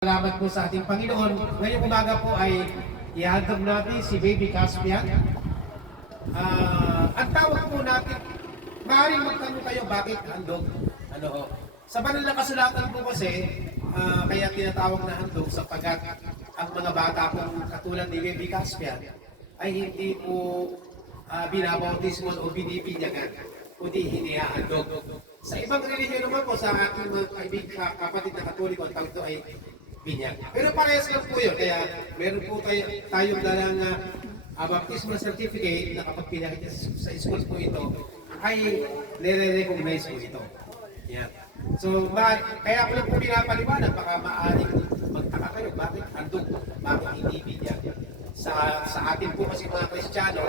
Salamat po sa ating Panginoon. Ngayong umaga po ay ihandog natin si Baby Caspian. Ang tawag po natin, maaaring magtanong kayo bakit handog? Sa banal na kasulatan po kasi, kaya tinatawag na handog sapagkat ang mga bata po katulad ni Baby Caspian ay hindi po binabautismo o binibinyagan, kundi hinihahandog. Sa ibang relihiyon naman po, sa ating mga kaibigan, kapatid na Katoliko, ang tawag ito ay binyag. Pero parehas lang po yun. Kaya meron po tayong dalang baptismal certificate na kapag pinakita sa schools po ito, ay nire-recognize po ito. Yan. So, kaya ko lang po pinapaliwanag, baka maaaring magtaka kayo, bakit handog, bakit hindi binyag. Sa atin po kasi mga Kristiyano,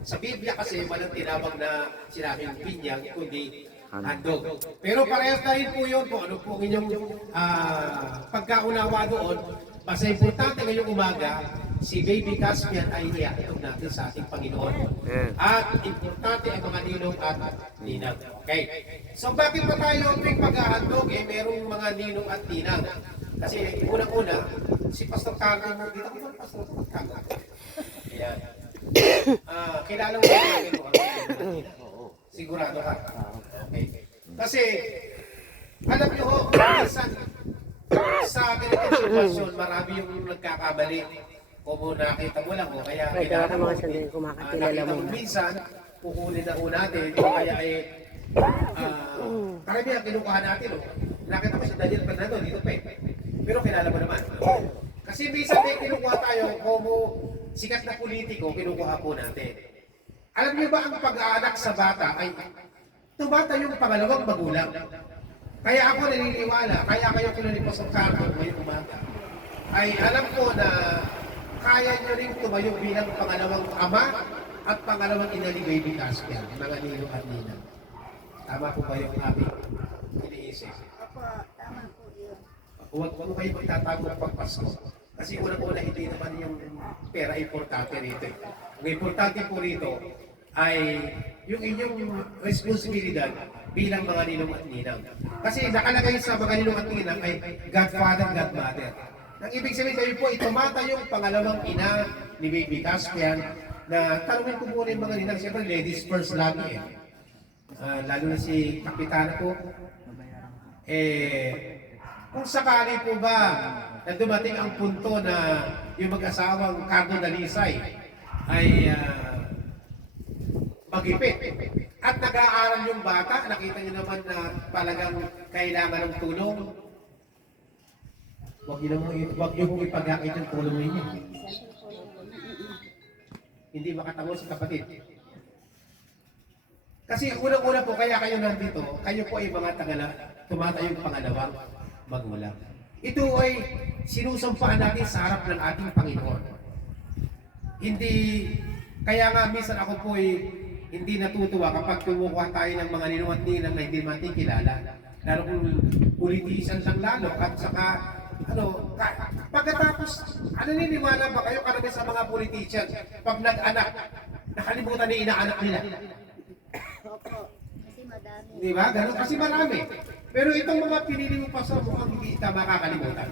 sa Biblia kasi walang tinawag na sinabing binyag, kundi handog. Pero parehas na rin po yun kung ano po inyong pagkaunawa doon. Basta importante ngayong umaga, si Baby Caspian ay ihatog natin sa ating Panginoon. At importante ang mga ninong at ninang. Okay? So bakit pa tayo tuwing pag-ahandog? Merong mga ninong at ninang. Kasi unang-una, si Pastor Carlo, dito ko ba Pastor Carlo? Ayan. Kilala mo natin mo sigurado ka? Okay. Kasi, alam nyo ho, minsan, sa ganitong sitwasyon, marami yung nagkakamali. Kung nakita mo lang ho, kaya kailangan mo, nakita mo minsan, kukunin na ho natin, o kaya ay, karamihan kinukuha natin ho. Nakita ko si Daniel Fernando, dito pa pero kilala mo naman. Kasi minsan may kinukuha tayo, kung sikat na politiko, kinukuha po natin. Alam niyo ba ang pag-aanak sa bata ay tumata yung pangalawang magulang. Kaya ako naniniwala, kaya kayo kilala ni Pastor Carlo ngayong umaga, ay alam ko na kaya nyo rin tumayo bilang pangalawang ama at pangalawang ina ni Baby Caspian, mga ninong at ninang. Tama po ba yung aming iniisip? Opo, tama po yun. Huwag po kayo magtatago ng pagpasko. Kasi unang-una hindi naman yung pera importante rito. Ang importante po rito ay yung inyong responsibilidad bilang mga ninong at ninang. Kasi nakalagay sa mga ninong at ninang ay Godfather, Godmother. Ang ibig sabihin kayo po, itumata yung pangalawang ina ni Baby Caspian na tanungin ko muna yung mga ninang. Siyempre, ladies first lagi lalo na si Kapitana po. Kung sakali po ba na dumating ang punto na yung mag-asawang Cardo Dalisay ay magipit at nag-aaral yung bata, nakita niyo naman na talagang kailangan ng tulong, huwag niyo mong ipag-akit yung tulong ninyo. Hindi makatango sa kapatid. Kasi unang-una po, kaya kayo nandito, kayo po ay mga tumatayong pangalawang magulang. Ito ay sinusampaan natin sa harap ng ating Panginoon. Hindi, kaya nga minsan ako po ay hindi natutuwa kapag kumukuha tayo ng mga ninong at ninang na hindi natin kilala. Lalo kung politician lang lalo at saka, pagkatapos, niniwala ba kayo karami sa mga politician pag nag-anak, nakalimutan ni inaanak nila? Opo, kasi madami. Di ba? Ganun kasi marami. Pero itong mga pinili mo pa sa mukhang hindi ka makakalimutan.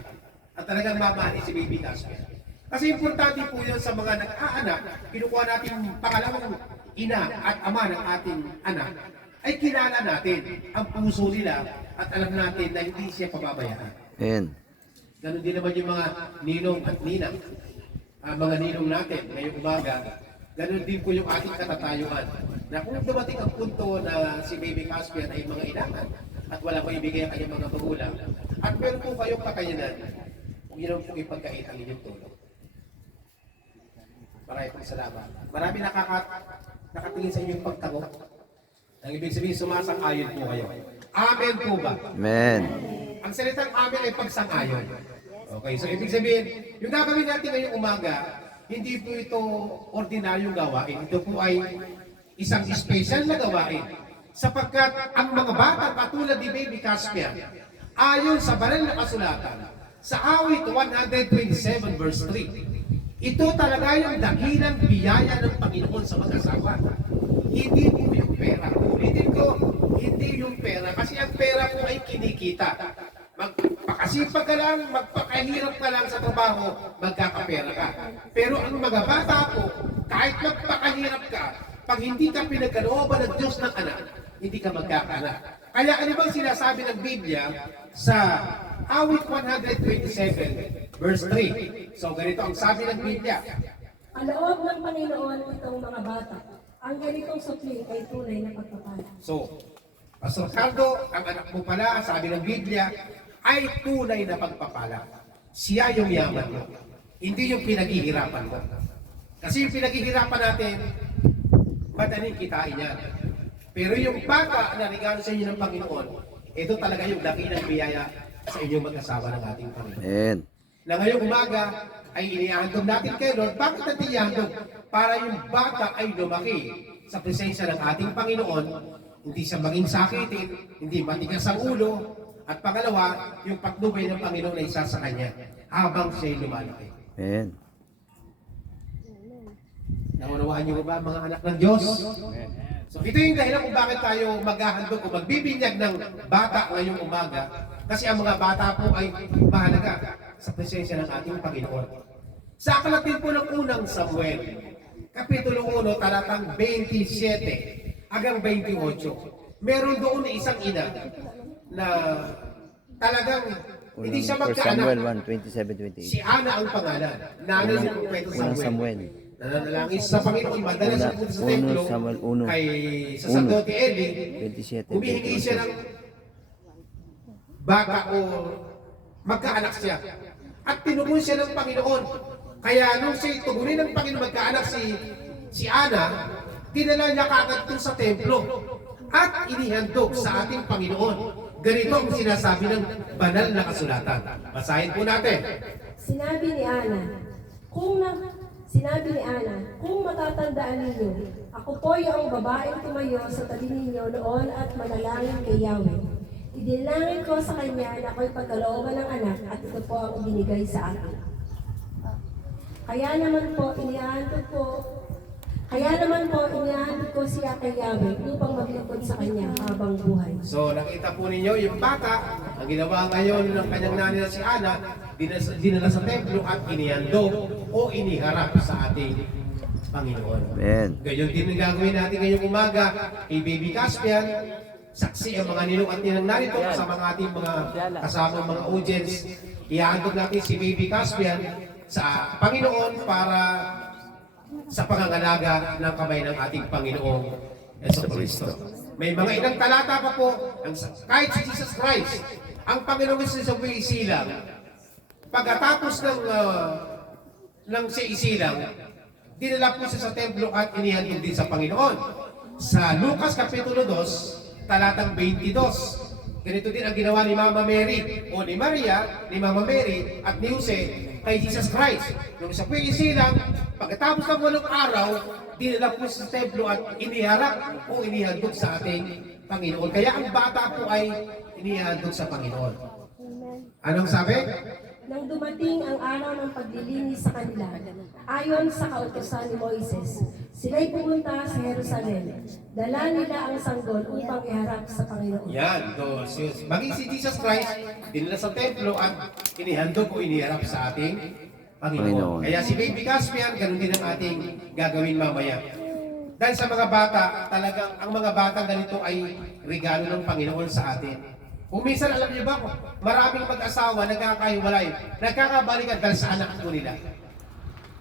At talagang mamahali si Baby Caspian. Kasi importante po yun sa mga nag-aanak, kinukuha natin pangalawang ina at ama ng ating anak, ay kilala natin ang puso nila at alam natin na hindi siya pababayaan. Ayan. Ganon din naman yung mga ninong at ninang, mga ninong natin ngayong umaga, ganon din po yung ating katatayuan. Na kung dumating ang punto na si Baby Caspian ay mga inangan at wala pa ibigay ang kanyang mga magulang, at meron po kayong kakayanan, kung yun po ipagkait ang inyong tulong. Maraming pong salamat. Marami nakatingin sa inyong pagtango. Ang ibig sabihin, sumasang-ayon po kayo. Amen po ba? Amen. Ang salitang amen ay pagsang-ayon. Okay, so ibig sabihin, yung gagawin natin ngayong umaga, hindi po ito ordinaryong gawain. Ito po ay isang special na gawain. Sapagkat ang mga bata katulad ni Baby Caspian, ayon sa banal na kasulatan, sa awit 127 verse 3, ito talaga yung dakilang biyaya ng Panginoon sa mag-asawa. Hindi po yung pera. Ulitin ko, hindi yung pera. Kasi ang pera po ay kinikita. Pakasipag ka lang, magpakahirap ka lang sa trabaho, magkakapera ka. Pero ang mga bata po, kahit magpakahirap ka, pag hindi ka pinagkalooban ng Diyos ng anak, hindi ka magkakaanak. Kaya ano bang sinasabi ng Biblia sa Awit 127, verse 3? So ganito ang sabi ng Biblia. Kaloob ng Panginoon itong mga bata. Ang ganitong supling ay tunay na pagpapala. So, Pastor Cardo, ang anak mo pala, sabi ng Biblia, ay tunay na pagpapala. Siya yung yaman mo, hindi yung pinaghihirapan mo. Kasi yung pinaghihirapan natin, madaling kitain yan. Pero yung bata na regalo sa inyo ng Panginoon, ito talaga yung dakilang biyaya sa inyong mag-asawa ng ating Panginoon. Amen. Na ngayong umaga ay inihandog natin kay Lord. Bakit natin inihandog? Para yung bata ay lumaki sa presensya ng ating Panginoon, hindi siya maging sakitin, hindi matigas ang ulo, at pangalawa, yung patnubay ng Panginoon ay isa sa kanya habang siya'y lumalaki. Amen. Naunawaan niyo ba mga anak ng Diyos? So ito yung dahilan kung bakit tayo maghahandog o magbibinyag ng bata ngayong umaga. Kasi ang mga bata po ay mahalaga sa presensya ng ating Panginoon. Sa aklat din po ng unang Samuel, Kapitulo 1, talatang 27 hanggang 28. Meron doon na isang ina na talagang hindi siya 1 Samuel magkaanak. 1:27-28. Si Ana ang pangalan. Nanay ni Propeta Unang Samuel. Samuel. Nananalangin sa Panginoon, madalas Una- sa punta sa Uno templo Samuel, uno. kay sacerdote Eli, 27, humihingi siya ng baka o magkaanak siya. At tinugon siya ng Panginoon. Kaya nung siya tugunin ng Panginoon magkaanak si Ana, dinala niya kaagad doon sa templo at inihandog sa ating Panginoon. Ganito ang sinasabi ng banal na kasulatan. Basahin po natin. Sinabi ni Ana, kung matatandaan ninyo, ako po yung babaeng tumayo sa tabi ninyo noon at manalangin kay Yahweh. Idinalangin ko sa kanya na ako'y pagkalooban ng anak at ito po ang ibinigay sa akin. Kaya naman po inihandog ko siya kay Yahweh upang maglingkod sa kanya habang buhay. So nakita po ninyo yung bata, ang ginawa ngayon ng kanyang nanay na si Ana, dinala sa templo at inihandog o iniharap sa ating Panginoon. Amen. Gayon din ang gagawin natin ngayong umaga kay Baby Caspian. Saksi ang mga ninong at ninang narito sa mga ating mga kasamang mga audience. Ihandog natin si Baby Caspian sa Panginoon para sa pangangalaga ng kamay ng ating Panginoong Jesucristo. May mga ilang talata pa po, kahit si Jesus Christ, ang Panginoong Jesucristo sa isilang, pagkatapos ng siya isilang, dinala po siya sa templo at inihandog din sa Panginoon. Sa Lucas Kapitulo 2, talatang 22, ganito din ang ginawa ni Mama Mary o ni Maria, ni Mama Mary at ni Jose kay Jesus Christ. Nung sa isilang, pagkatapos ng 8 araw, dinala po sa templo at iniharap o inihandog sa ating Panginoon. Kaya ang bata po ay inihandog sa Panginoon. Anong sabi? Nang dumating ang araw ng paglilinis sa kanila, ayon sa kautusan ni Moises, sila'y pumunta sa Jerusalem. Dala nila ang sanggol upang iharap sa Panginoon. Yan, maging si Jesus Christ, dinala sa templo at inihandog o iniharap sa ating Panginoon. Kaya si Baby Caspian, ganun din ang ating gagawin mamaya. Dahil sa mga bata, talagang ang mga batang ganito ay regalo ng Panginoon sa atin. Kung minsan alam niyo ba, maraming mag-asawa nagkakahiwalay, nagkakabalikan dahil sa anak po nila.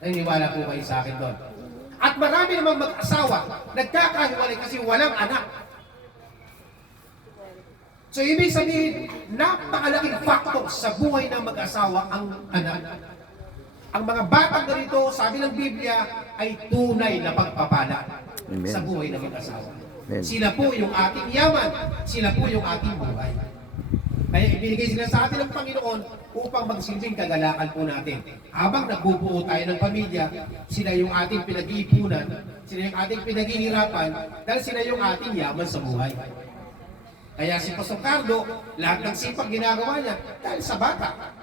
Naniniwala po kayo sa akin doon. At marami namang mag-asawa nagkakahiwalay kasi walang anak. So ibig sabihin, napakalaking factor sa buhay ng mag-asawa ang anak. Ang mga batang ganito, sabi ng Biblia, ay tunay na pagpapala sa buhay ng mag-asawa. Sila po yung ating yaman, sila po yung ating buhay. Kaya ibinigay sila sa atin ng Panginoon upang magsilbing kagalakan po natin. Habang nagbubuo tayo ng pamilya, sila yung ating pinag-iipunan, sila yung ating pinaghihirapan, dahil sila yung ating yaman sa buhay. Kaya si Pastor Cardo, lahat ng sipag ginagawa niya dahil sa bata.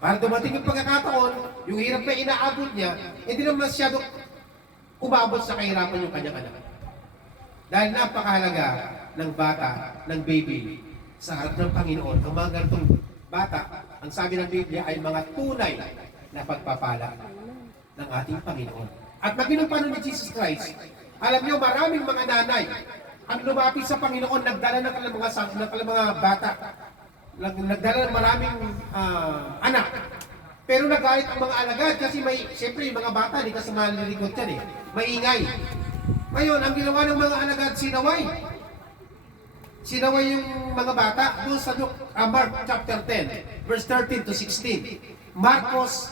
Para dumating yung pagkakataon, yung hirap na inaabot niya, hindi naman masyado umabot sa kahirapan yung kanyang anak. Dahil napakahalaga ng bata, ng baby, sa harap ng Panginoon, ang mga ganitong bata, ang sabi ng Biblia ay mga tunay na pagpapala ng ating Panginoon. At maginong pa ni Jesus Christ, alam niyo maraming mga nanay ang lumapit sa Panginoon, nagdala ng kanilang mga bata, nagdala ng maraming anak. Pero nagalit ang mga alagad kasi siyempre yung mga bata, di kasi maliligot yan eh, maingay. Ngayon, ang ginawa ng mga alagad, sinaway yung mga bata doon sa Mark chapter 10, verse 13 to 16. Marcos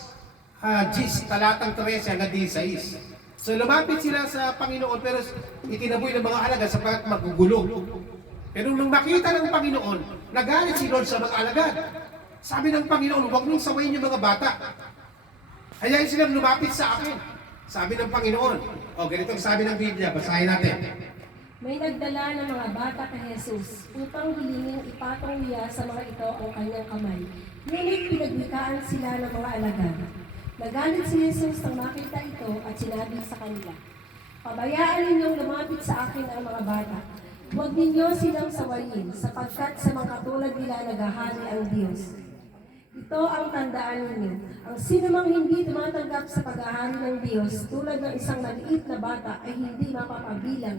10, talatang 13 hanggang 16. So lumapit sila sa Panginoon pero itinaboy ng mga alagad sapagkat magugulo. Pero nung makita ng Panginoon, nagalit si Lord sa mga alagad. Sabi ng Panginoon, huwag nung sawayin yung mga bata. Hayain silang lumapit sa akin. Sabi ng Panginoon. O ganito ang sabi ng Biblia, basahin natin. May nagdala ng mga bata kay Jesus upang hilingin ipatong niya sa mga ito ang kanyang kamay. Ngunit pinagwikaan sila ng mga alagad. Nagalit si Jesus nang makita ito at sinabi sa kanila, pabayaan ninyong lumapit sa akin ang mga bata. Huwag ninyo silang sawayin, sapagkat sa mga katulad nila naghahari ang Diyos. Ito ang tandaan ninyo. Ang sinumang hindi tumatanggap sa paghahari ng Diyos tulad ng isang maliit na bata ay hindi mapapabilang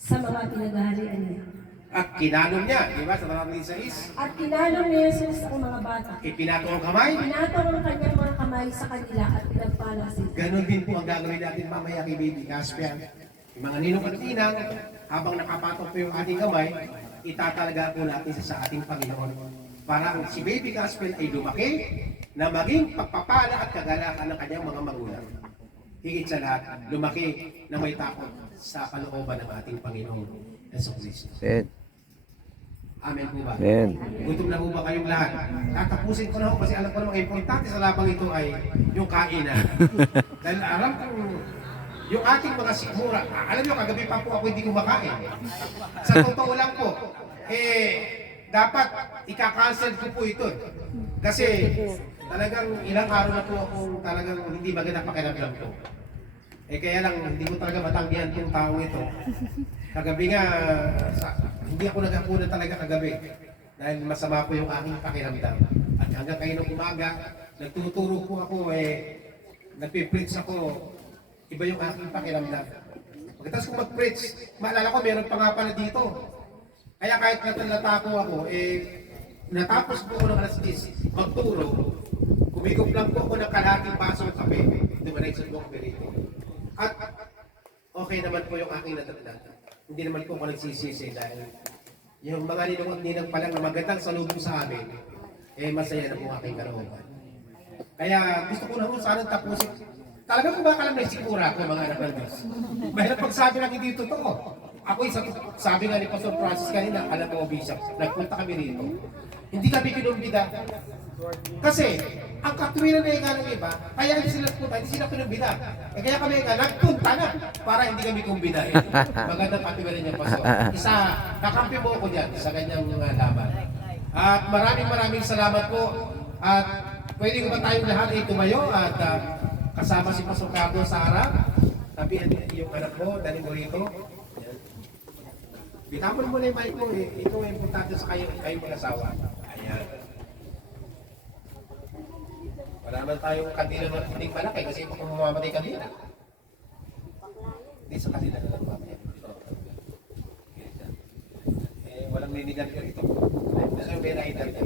sa mga pinaghaharian niya. At kinanong niya, di ba, sa talatang 16? At kinalong ni Jesus ang mga bata. Ipinatong ang kamay. Pinatong ang kanyang mga kamay sa kanila at pinagpala sila. Ganon din po ang gagawin natin mamaya kay Baby Caspian. Yung mga ninong at ninang, habang nakapatong po yung ating kamay, itatalaga po natin sa ating Panginoon. Para si Baby Caspian ay lumaki na maging pagpapala at kagalakan ng kanyang mga magulang. Higit sa lahat, lumaki na may takot sa kalooban ng ating Panginoong Jesucristo. Amen po ba? Amen. Gutom na po ba kayong lahat? Tatapusin ko na po kasi alam ko namang importante sa labang ito ay yung kainan. Dahil alam ko yung ating mga sikmura, alam nyo, kagabi pa po ako hindi kumakain. Sa totoo lang po, dapat ika-cancel ko po ito. Kasi talagang ilang araw na po akong talagang hindi maganda pakiramdam ko. Kaya lang, hindi ko talaga matanggihan itong taong ito. Kagabi nga, hindi ako naghapunan talaga kagabi. Dahil masama po yung aking pakiramdam. At hanggang kayo ng umaga, nagtuturo po ako, nagpipreach ako, iba yung aking pakiramdam. Pagkatapos kong mag-preach, maalala ko, meron pa nga pala dito. Kaya kahit natalata po ako, natapos po ako ng alas 10, magturo, kumigop lang po ako ng kalahating baso ng kape. Dumiretso po ako rito. At okay naman po yung aking natatanda. Hindi naman po ako nagsisisi dahil yung mga ninong pa lang na magandang salubong sa amin, masaya na po aking kalooban. Kaya gusto ko na po sana tapusin. Talaga po baka lang may sikura ako mga anak ng Diyos. Mahirap pagsabi lang hindi totoo. Ako sabi nga ni Pastor Francis kanina, alam mo Bishop, nagpunta kami rito. Hindi kami kinumbida. Kasi, ang katuwiran na yung ng iba, kaya hindi sila punta, hindi sila kinumbida. Kaya kami nagpunta na para hindi kami kumbida. Magandang katuwiran niya, Pastor. Kakampi mo ako dyan sa ganyang laban. At maraming salamat po. At pwede ko ba tayong lahat ay tumayo at kasama si Pastor Cardo sa harap. Tabihan yung anak mo, dali mo rito. Bitapon mo na yung mic mo, ito ang importante sa kayong mag-asawa. Ayan. Wala naman tayong kandila na hindi malaki kasi kung mamamatay kandila. Hindi sa kandila na lang mamaya. Walang ninigan ka rito. Kasi may naitan ka.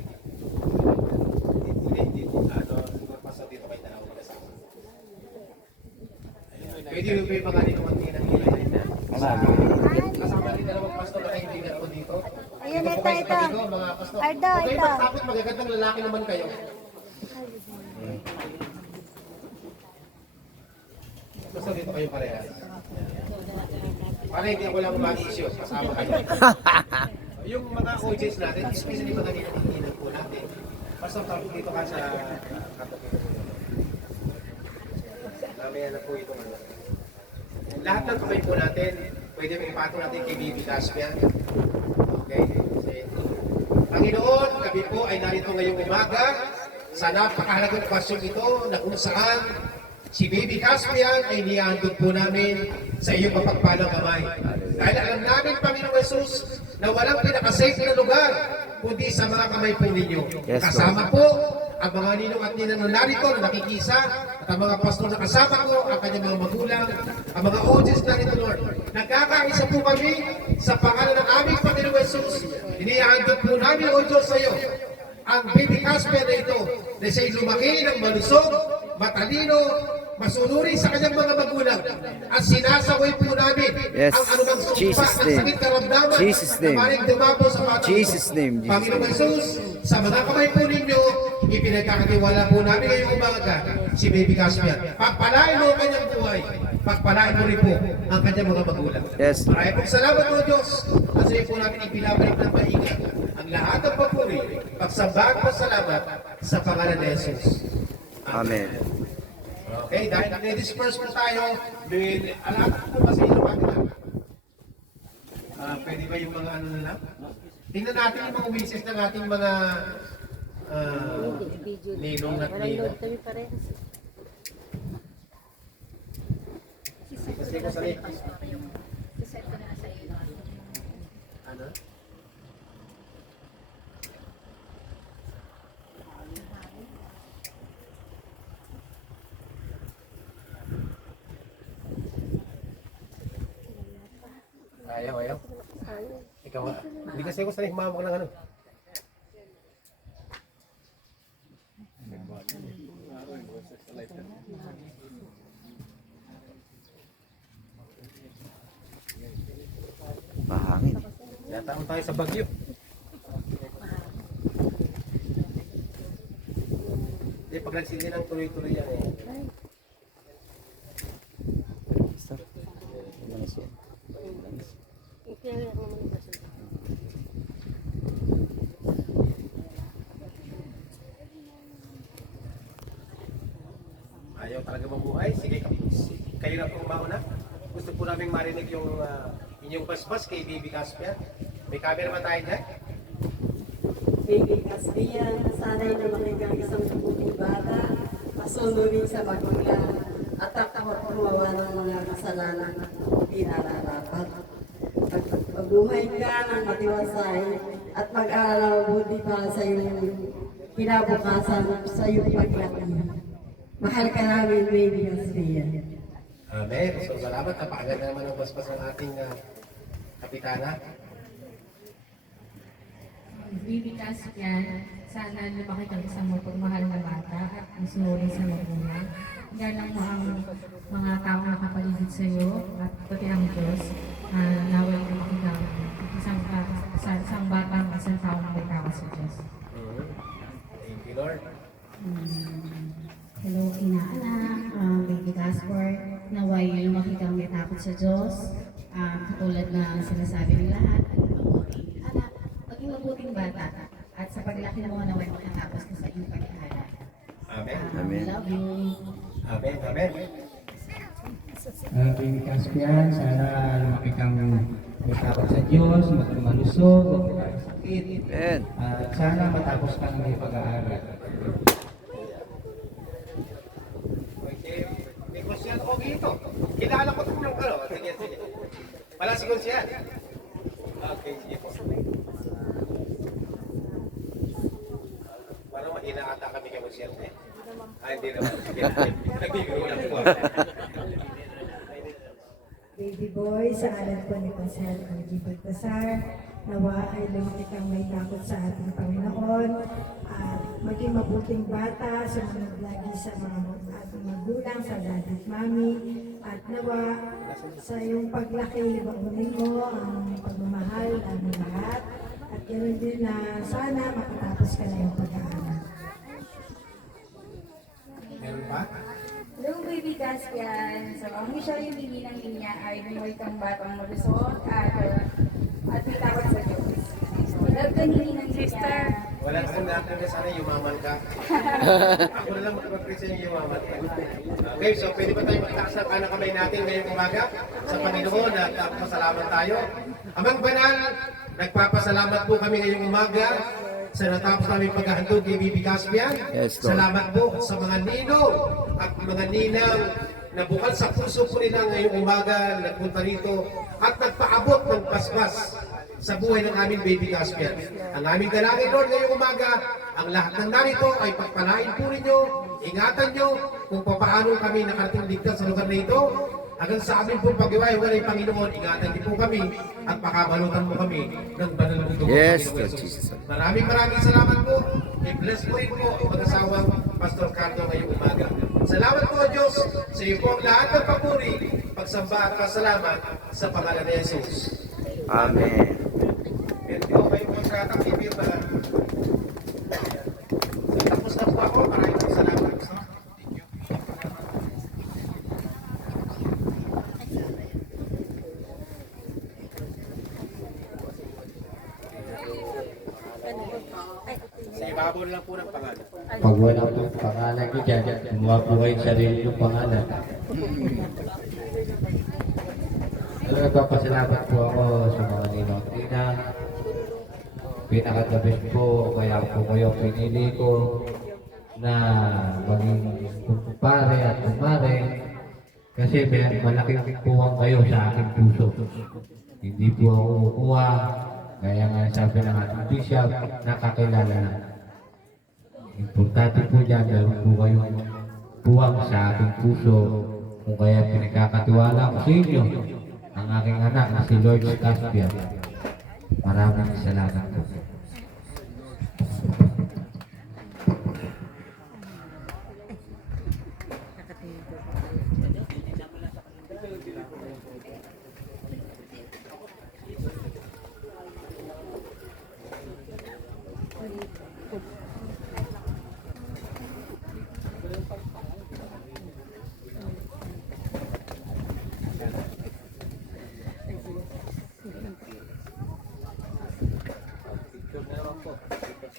Hindi. Siguro pasok dito kayo na mag-asawa. Pwede yung may mga ninong ilay. Kasama rin dalawang pastor na kaibigan ko dito. Ayun, Dito po kayo sa tabi ko, mga pastor. Ardo, Huwag kayo ito. magtakot, magagandang lalaki naman kayo. Basta dito kayo parehas. Para hindi ako lang mag-issue, kasama kayo. Yung mga OJs natin, especially mga ninang po natin, pastor, tapos dito ka sa katoliko. Mamaya na po itong ano. Lahat ng kamay po natin, pwede may ipatong natin kay Baby Caspian. Okay? Panginoon, gabi po ay narito ngayong umaga sa napakahalagang kwasyon ito na kung saan si Baby Caspian ay nihandog po namin sa iyong mapagpalang kamay. Dahil alam namin, Panginoong Jesus, na walang pinakasafe na lugar kundi sa mga kamay po ninyo. Yes, Kasama po ang mga ninong at ninang na narito na nakikisa at ang mga pastor na kasama ko, ang kanyang mga magulang, ang mga audience narito, Lord. Nagkakaisa po kami sa pangalan ng aming Panginoong Jesus. Inihandog po namin, O Diyos, sa iyo ang baby Casper na ito na siya'y lumaki ng malusog, matalino, masunuri sa kanyang mga magulang at sinasaway po namin Yes. ang anumang sumpa Jesus' ng name. sakit karamdaman Jesus' name. na maring dumapo sa bata. Jesus' name. Jesus' Panginoong name. Jesus, sa mga kamay po ninyo, ipinagkakatiwala po namin ngayong umaga si Baby Caspian. Pagpalain mo ang kanyang buhay. Pagpalain mo rin po ang kanyang mga magulang. Yes. Maraming pong salamat po Diyos. At sa iyo po namin ipinabalik ng maingat ang lahat ng papuri, pagsambag po salamat sa pangalan ni Jesus. Amen. Okay, dahil nag-disperse po tayo, alam po ba sa inyo kanila? Pwede ba yung mga ano na lang? Tingnan natin yung mga wishes ng ating mga ninong at nina. Kasi ko sa ano? Ayaw. Ikaw, hindi kasi ako sanay humawak ng ano. Mahangin. Yataon tayo sa Bagyo. Hindi, pag nagsindi ng tuloy-tuloy yan eh. Sir, ano na siya? Ayaw talaga mabuhay. Sige, kayo na po umauna. Gusto po namin marinig yung inyong paspas kay Baby Caspian. May camera ba tayo dyan? Baby Caspian, sana'y lumaki kang isang mabuting bata, masunurin sa magulang, at takot gumawa ng mga kasalanan na hindi nararapat. Mabuhay ka ng matiwasay at mag-aaral ng mabuti para sa iyong kinabukasan sa iyong paglaki. Mahal ka namin, Baby Caspian. Amen. So salamat. Napakaganda naman ang paspas ng ating kapitana. Baby Caspian, sana lumaki kang isang mapagmahal na bata at masunurin sa magulang. Galang mo ang mga taong nakapaligid sa iyo at pati ang Diyos naway lumaki kang isang batang isang taong may tawa sa Diyos. Thank you, Lord. Hello, inaanak, Baby Casper, naway lumaki kang may takot sa Diyos, katulad na sinasabi ng lahat, maging mabuting bata, at sa paglaki mo naway makatapos ka sa iyong pag-aaral. Amen. Amen. Love you. Amen. Amen. Baby Caspian, sana lumaki kang may takot sa Diyos, malusog, huwag ka ng sakit. Amen. At sana matapos kang may pag-aaral. May konsyan ako dito. Kilala ko itong yung ano. Sige. Wala si konsyan. Okay, sige po. Parang mahina ata kami kay konsyan eh. Hindi naman. Nagbibiro lang po. Baby boy, sa alam ko ni Pastor G. Baltasar, nawa ay lumaki kang may takot sa ating Panginoon at maging mabuting bata, sumunod lagi sa mga ating magulang, sa dad at mami, at nawa sa iyong paglaki, ibagunin mo ang pagmamahal ng lahat, at ganoon din na sana makatapos ka na yung pag-aaral. Meron ba? Hello, Baby Caspian. So, ang mission yung hinihinang niya ay lumuwi kang batang malusog at may takot sa Diyos. So, love ka hinihinang niya. Walang sandatan na sana yumaman ka. Ako na lang makapag-present yung yumaman ka. Okay, so pwede ba tayo magtaas ng kanang kamay natin ngayong umaga sa Panginoon at pasalamat tayo. Amang Banal, nagpapasalamat po kami ngayong umaga sa natapos namin paghahandog kay Baby Caspian. Yes, Lord. Salamat po sa mga ninong at mga ninang na bukal sa puso po nila ngayong umaga, nagpunta rito at nagpaabot ng paspas sa buhay ng aming baby Caspian. Ang aming dalangin, Lord, ngayong umaga, ang lahat ng narito ay pagpalain po ninyo, ingatan nyo kung paano kami nakarating ligtas sa lugar na ito. Hanggang sa amin po pag-iwalay, Panginoon, ingatan niyo po kami at pakabalutan mo kami ng banal na dugo. Yes, Panginoon Lord Jesus. Jesus. Maraming salamat po. I-bless po rin po ang mag-asawang Pastor Cardo ngayong umaga. Salamat po, Diyos, sa iyo po ang lahat ng papuri, pagsamba at pasalamat sa pangalan ni Jesus. Amen. Ito, kayo po sa takipir na tapos na po ako. Maraming salamat. Sa ibabaw lang po ng pangalan. Pag wala po pangalan niyo dyan, gumawa po kayo sarili yung pangalan. Nagpapasalamat po ako sa mga ninong ina. Pinaka-the best po, kaya po kayo pinili ko na maging kumpare at kumare. Kasi may malaking puwang kayo sa aking puso. Hindi po ako kumukuha. Kaya nga sabi ng ating bishop, nakakilala na. Importante po dyan, meron po kayong puwang sa aking puso. Kung kaya pinagkakatiwala ko sa inyo, ang aking anak na si Lord Caspian. Maraming salamat po.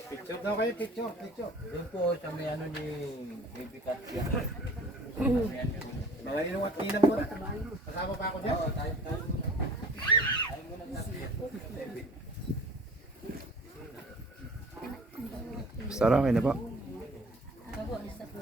Picture daw kayo, picture. Doon po sa may ano ni Baby Caspian. Mga ninong at ninang mo na. Kasama pa ako dyan? Sarang, okay na po. Ako, isa po.